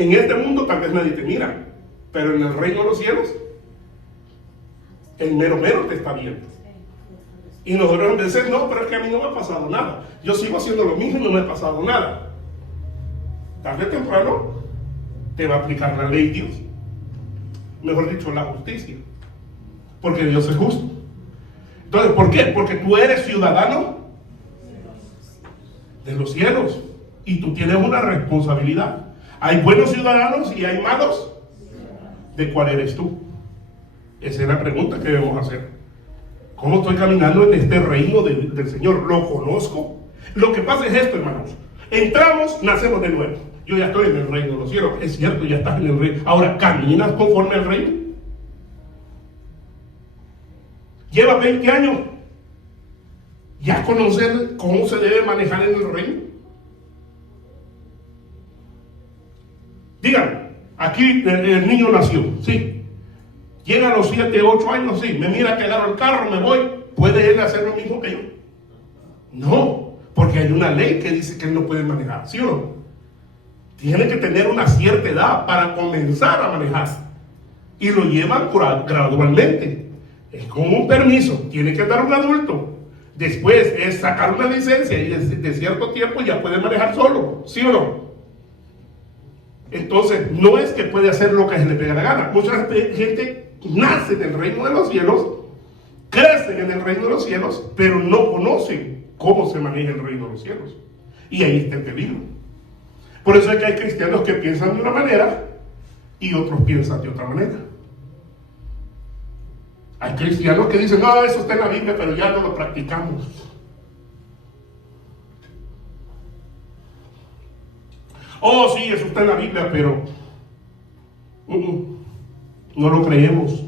En este mundo tal vez nadie te mira, pero en el reino de los cielos, el mero mero te está viendo. Y nosotros decimos, no, pero es que a mí no me ha pasado nada. Yo sigo haciendo lo mismo y no me ha pasado nada. Tarde o temprano te va a aplicar la ley Dios. Mejor dicho, la justicia. Porque Dios es justo. Entonces, ¿por qué? Porque tú eres ciudadano de los cielos. Y tú tienes una responsabilidad. Hay buenos ciudadanos y hay malos. ¿De cuál eres tú? Esa es la pregunta que debemos hacer. ¿Cómo estoy caminando en este reino del Señor? ¿Lo conozco? Lo que pasa es esto, hermanos. Entramos, nacemos de nuevo. Yo ya estoy en el reino de los cielos. Es cierto, ya estás en el reino. Ahora, ¿caminas conforme al reino? ¿Llevas 20 años? ¿Ya conoces cómo se debe manejar en el reino? Díganme, aquí el niño nació, sí. Llega a los 7, 8 años, sí. Me mira que agarro el carro, me voy. ¿Puede él hacer lo mismo que yo? No, porque hay una ley que dice que él no puede manejar, ¿sí o no? Tiene que tener una cierta edad para comenzar a manejar. Y lo llevan gradualmente. Es como un permiso. Tiene que dar un adulto. Después es sacar una licencia y de cierto tiempo ya puede manejar solo, ¿sí o no? Entonces, no es que puede hacer lo que se le pega la gana. Mucha gente nace en el reino de los cielos, crecen en el reino de los cielos, pero no conocen cómo se maneja el reino de los cielos. Y ahí está el peligro. Por eso es que hay cristianos que piensan de una manera y otros piensan de otra manera. Hay cristianos que dicen, no, eso está en la Biblia, pero ya no lo practicamos. Oh, sí, eso está en la Biblia, pero no lo creemos.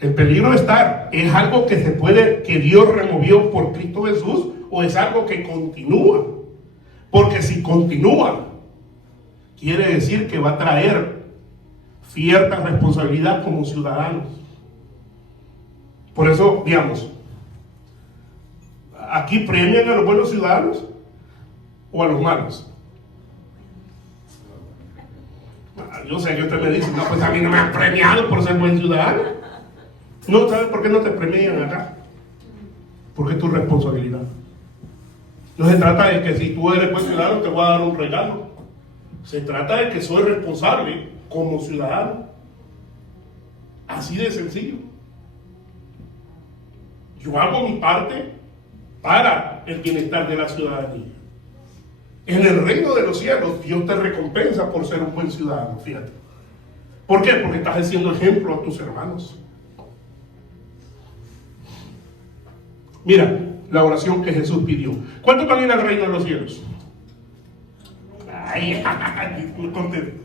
El peligro está, ¿es algo que se puede, que Dios removió por Cristo Jesús, o es algo que continúa? Porque si continúa, quiere decir que va a traer cierta responsabilidad como ciudadanos. Por eso, digamos, aquí premian a los buenos ciudadanos o a los malos. Yo sé que usted me dice, no, pues a mí no me han premiado por ser buen ciudadano. No, ¿sabes por qué no te premian acá? Porque es tu responsabilidad. No se trata de que si tú eres buen ciudadano te voy a dar un regalo. Se trata de que soy responsable como ciudadano. Así de sencillo. Yo hago mi parte para el bienestar de la ciudadanía. En el reino de los cielos, Dios te recompensa por ser un buen ciudadano, fíjate. ¿Por qué? Porque estás haciendo ejemplo a tus hermanos. Mira, la oración que Jesús pidió. ¿Cuánto camina el reino de los cielos? Ay, muy contento.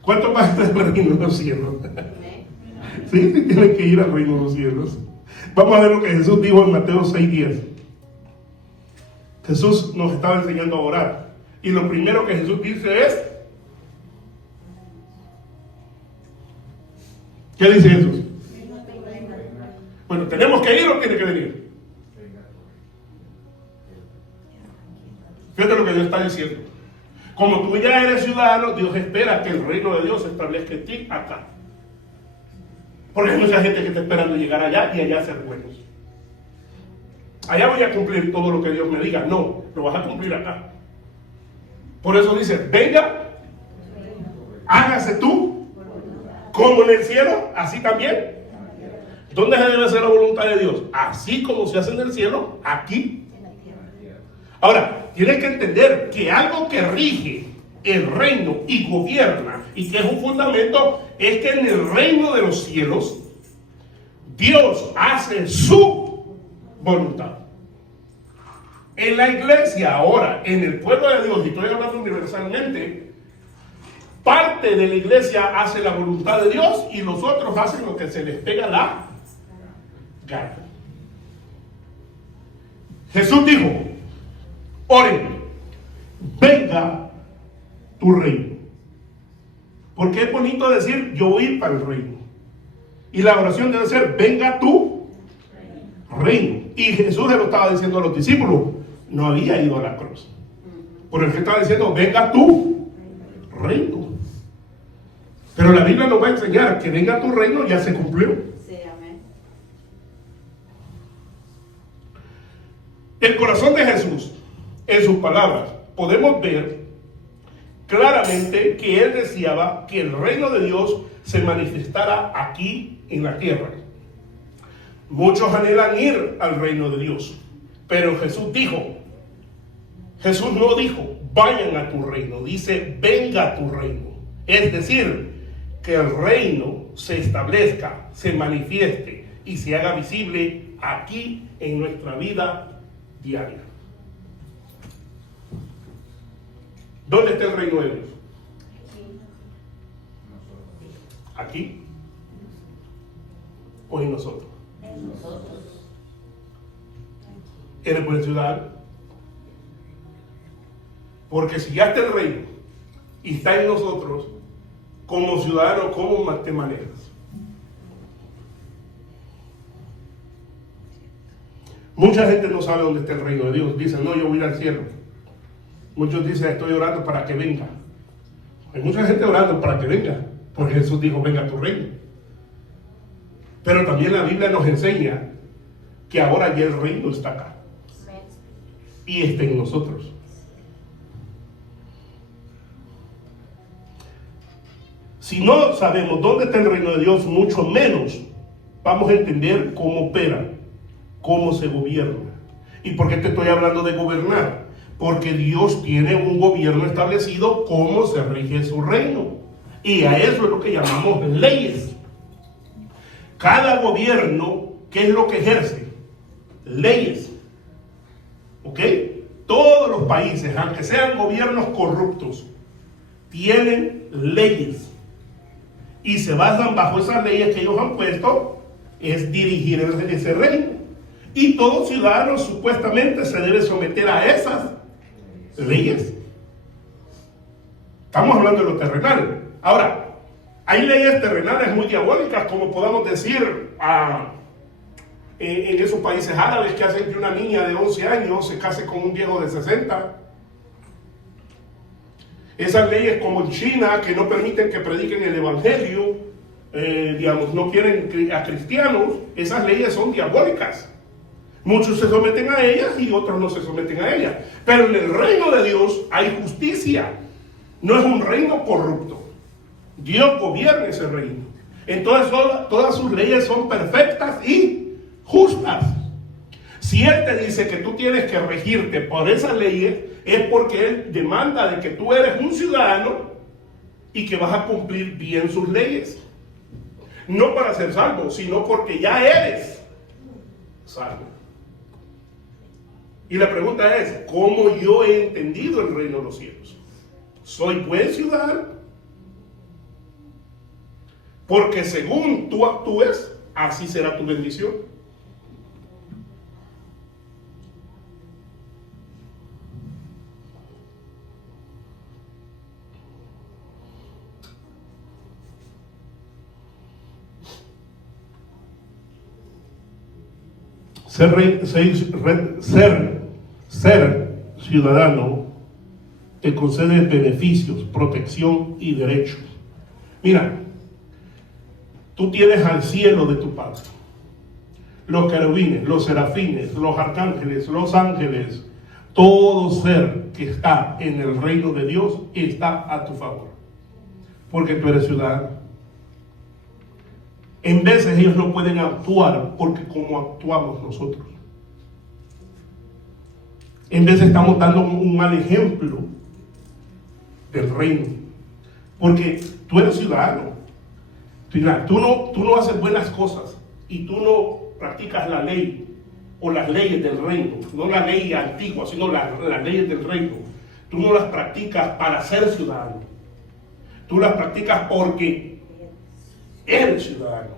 ¿Cuánto pasa el reino de los cielos? Sí, tienen que ir al reino de los cielos. Vamos a ver lo que Jesús dijo en Mateo 6:10. Jesús nos estaba enseñando a orar. Y lo primero que Jesús dice es, ¿qué dice Jesús? Bueno, ¿tenemos que ir o tiene que venir? Fíjate lo que Dios está diciendo. Como tú ya eres ciudadano, Dios espera que el reino de Dios se establezca en ti acá. Porque hay mucha gente que está esperando llegar allá y allá ser buenos. Allá voy a cumplir todo lo que Dios me diga. No, lo vas a cumplir acá. Por eso dice, venga, hágase tú, como en el cielo, así también. ¿Dónde se debe hacer la voluntad de Dios? Así como se hace en el cielo, aquí. Ahora, tienes que entender que algo que rige el reino y gobierna, y que es un fundamento, es que en el reino de los cielos, Dios hace su voluntad. En la iglesia ahora, en el pueblo de Dios, y estoy hablando universalmente, parte de la iglesia hace la voluntad de Dios y los otros hacen lo que se les pega la gana. Jesús dijo, oren, venga tu reino. Porque es bonito decir, yo voy para el reino. Y la oración debe ser, venga tu reino. Y Jesús se lo estaba diciendo a los discípulos, no había ido a la cruz. Por el que está diciendo, venga tu reino. Pero la Biblia nos va a enseñar que venga tu reino, ya se cumplió. Sí, amén. El corazón de Jesús, en sus palabras, podemos ver claramente que Él deseaba que el reino de Dios se manifestara aquí en la tierra. Muchos anhelan ir al reino de Dios, pero Jesús no dijo, vayan a tu reino, dice, venga a tu reino. Es decir, que el reino se establezca, se manifieste y se haga visible aquí en nuestra vida diaria. ¿Dónde está el reino de Dios? ¿Aquí? ¿O en nosotros? En nosotros. ¿Eres buen ciudadano? Porque si ya está el reino y está en nosotros, como ciudadano, ¿cómo te manejas? Mucha gente no sabe dónde está el reino de Dios. Dicen, no, yo voy al cielo. Muchos dicen, estoy orando para que venga. Hay mucha gente orando para que venga, porque Jesús dijo, venga a tu reino. Pero también la Biblia nos enseña que ahora ya el reino está acá. Y está en nosotros. Si no sabemos dónde está el reino de Dios, mucho menos vamos a entender cómo opera, cómo se gobierna. ¿Y por qué te estoy hablando de gobernar? Porque Dios tiene un gobierno establecido, cómo se rige su reino. Y a eso es lo que llamamos leyes. Cada gobierno, ¿qué es lo que ejerce? Leyes. ¿Ok? Todos los países, aunque sean gobiernos corruptos, tienen leyes. Y se basan bajo esas leyes que ellos han puesto, es dirigir ese reino. Y todo ciudadano supuestamente se debe someter a esas leyes. Estamos hablando de lo terrenal. Ahora, hay leyes terrenales muy diabólicas, como podamos decir en esos países árabes que hacen que una niña de 11 años se case con un viejo de 60. Esas leyes como en China, que no permiten que prediquen el evangelio, no quieren a cristianos, esas leyes son diabólicas. Muchos se someten a ellas y otros no se someten a ellas. Pero en el reino de Dios hay justicia. No es un reino corrupto. Dios gobierna ese reino. Entonces todas sus leyes son perfectas y justas. Si Él te dice que tú tienes que regirte por esas leyes, es porque Él demanda de que tú eres un ciudadano y que vas a cumplir bien sus leyes. No para ser salvo, sino porque ya eres salvo. Y la pregunta es, ¿cómo yo he entendido el reino de los cielos? ¿Soy buen ciudadano? Porque según tú actúes, así será tu bendición. Ser ciudadano te concede beneficios, protección y derechos. Mira, tú tienes al cielo de tu Padre, los querubines, los serafines, los arcángeles, los ángeles, todo ser que está en el reino de Dios está a tu favor, porque tú eres ciudadano. En veces ellos no pueden actuar porque como actuamos nosotros. En veces estamos dando un mal ejemplo del reino. Porque tú eres ciudadano. Tú no haces buenas cosas y tú no practicas la ley o las leyes del reino. No la ley antigua, sino las leyes del reino. Tú no las practicas para ser ciudadano. Tú las practicas porque eres ciudadano.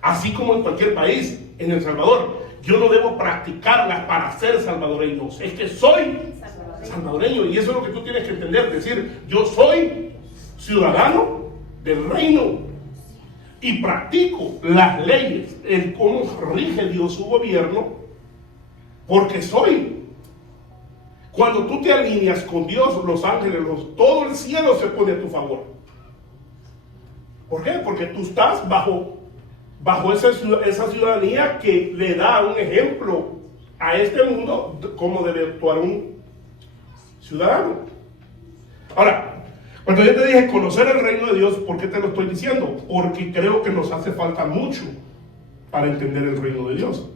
Así como en cualquier país, en El Salvador, yo no debo practicarlas para ser salvadoreño. Es que soy salvadoreño y eso es lo que tú tienes que entender. Decir, yo soy ciudadano del reino y practico las leyes, el cómo rige Dios su gobierno, porque soy. Cuando tú te alineas con Dios, los ángeles, todo el cielo se pone a tu favor. ¿Por qué? Porque tú estás bajo esa ciudadanía que le da un ejemplo a este mundo de cómo debe actuar un ciudadano. Ahora, cuando yo te dije conocer el reino de Dios, ¿por qué te lo estoy diciendo? Porque creo que nos hace falta mucho para entender el reino de Dios.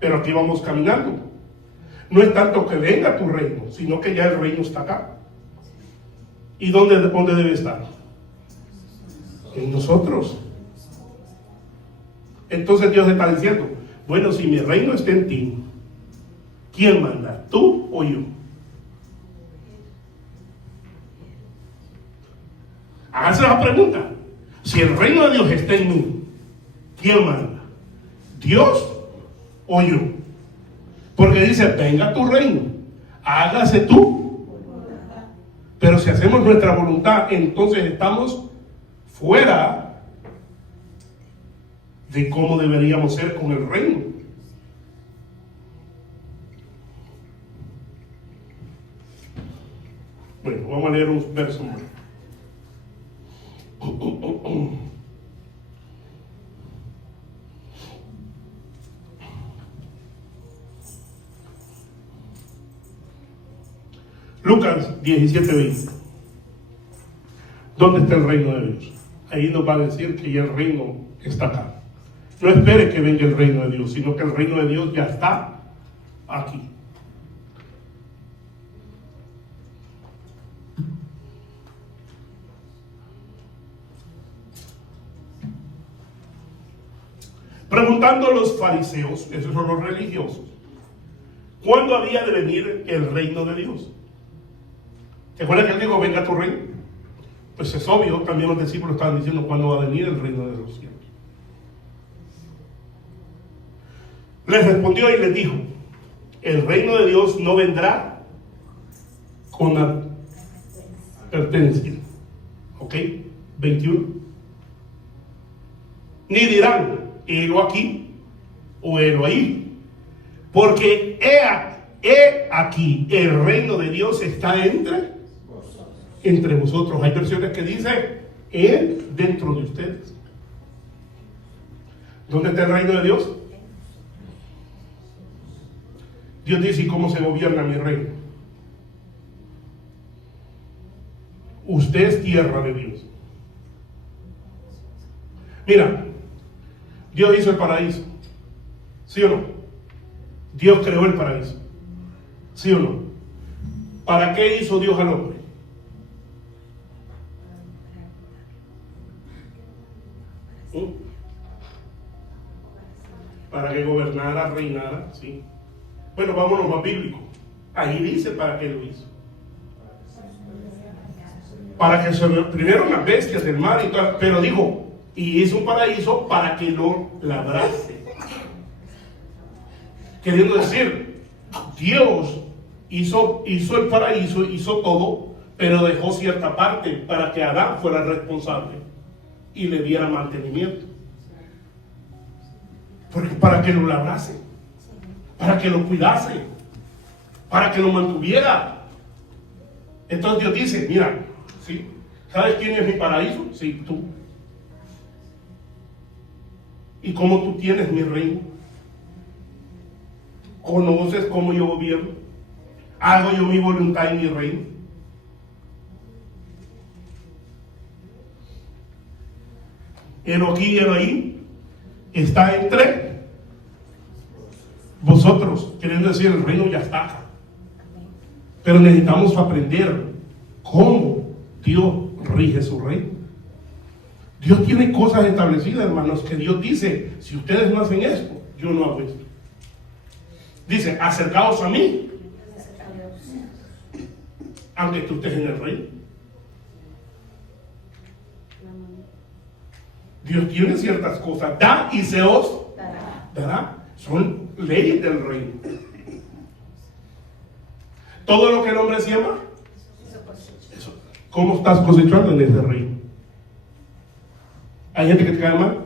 Pero aquí vamos caminando. No es tanto que venga tu reino, sino que ya el reino está acá. ¿Y dónde debe estar? En nosotros. Entonces Dios está diciendo, bueno, si mi reino está en ti, ¿quién manda? ¿Tú o yo? Háganse la pregunta. Si el reino de Dios está en mí, ¿quién manda? ¿Dios o yo? Porque dice, venga tu reino, hágase tú. Pero si hacemos nuestra voluntad, entonces estamos fuera de cómo deberíamos ser con el reino. Bueno, vamos a leer un verso más. Lucas 17:20. ¿Dónde está el reino de Dios? Ahí nos va a decir que ya el reino está acá. No espere que venga el reino de Dios, sino que el reino de Dios ya está aquí. Preguntando a los fariseos, esos son los religiosos, ¿cuándo había de venir el reino de Dios? ¿Te acuerdas que él dijo, venga tu reino? Pues es obvio, también los discípulos estaban diciendo, ¿cuándo va a venir el reino de los cielos? Les respondió y les dijo, el reino de Dios no vendrá con advertencia. ¿Ok? 21. Ni dirán, helo aquí o helo ahí, porque he aquí, el reino de Dios está entre vosotros. Hay versiones que dicen, dentro de ustedes. ¿Dónde está el reino de Dios? Dios dice, ¿y cómo se gobierna mi reino? Usted es tierra de Dios. Mira, Dios hizo el paraíso, ¿sí o no? Dios creó el paraíso, ¿sí o no? ¿Para qué hizo Dios al hombre? Para que gobernara, reinara, ¿sí? Bueno, vámonos más bíblico. Ahí dice para qué lo hizo. Para que primero las bestias del mar y todo, pero dijo, y hizo un paraíso para que lo labrase. Queriendo decir, Dios hizo el paraíso, hizo todo, pero dejó cierta parte para que Adán fuera responsable y le diera mantenimiento. Porque para que lo labrase, para que lo cuidase, para que lo mantuviera. Entonces Dios dice, mira, ¿sí? ¿Sabes quién es mi paraíso? Sí, tú. ¿Y cómo tú tienes mi reino? ¿Conoces cómo yo gobierno? ¿Hago yo mi voluntad en mi reino? El aquí y el ahí está entre vosotros, queriendo decir, el reino ya está acá. Pero necesitamos aprender cómo Dios rige su reino. Dios tiene cosas establecidas, hermanos, que Dios dice, si ustedes no hacen esto, yo no hago esto. Dice, acercaos a mí, aunque tú estés en el reino. Dios tiene ciertas cosas, da y se os dará. Son leyes del reino. Todo lo que el hombre siembra, eso. ¿Cómo estás cosechando en ese reino? ¿Hay gente que te cae mal?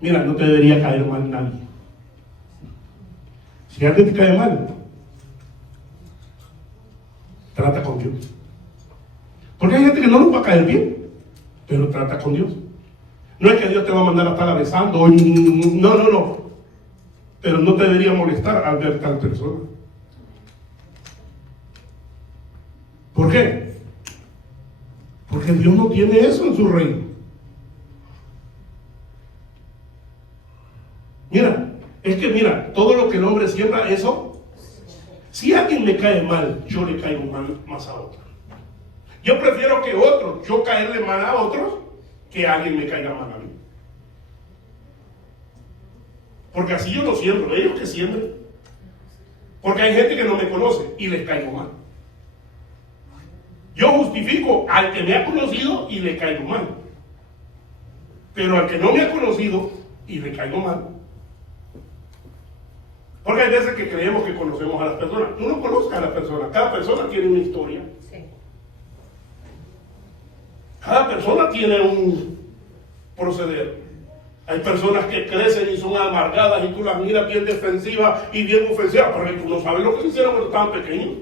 Mira, no te debería caer mal nadie. Si alguien te cae mal, trata con Dios. Porque hay gente que no nos va a caer bien, pero trata con Dios. No es que Dios te va a mandar a estar besando, no. Pero no te debería molestar al ver tal persona. ¿Por qué? Porque Dios no tiene eso en su reino. Mira, todo lo que el hombre siembra, eso. Si alguien me cae mal, yo le caigo mal más a otro. Yo prefiero que yo caerle mal a otros, que alguien me caiga mal a mí. Porque así yo no siembro, ellos que siembren. Porque hay gente que no me conoce y les caigo mal. Yo justifico al que me ha conocido y le caigo mal. Pero al que no me ha conocido y le caigo mal. Porque hay veces que creemos que conocemos a las personas. Tú no conoces a las personas. Cada persona tiene una historia. Sí. Cada persona tiene un proceder. Hay personas que crecen y son amargadas y tú las miras bien defensivas y bien ofensivas, porque tú no sabes lo que hicieron cuando estaban pequeños.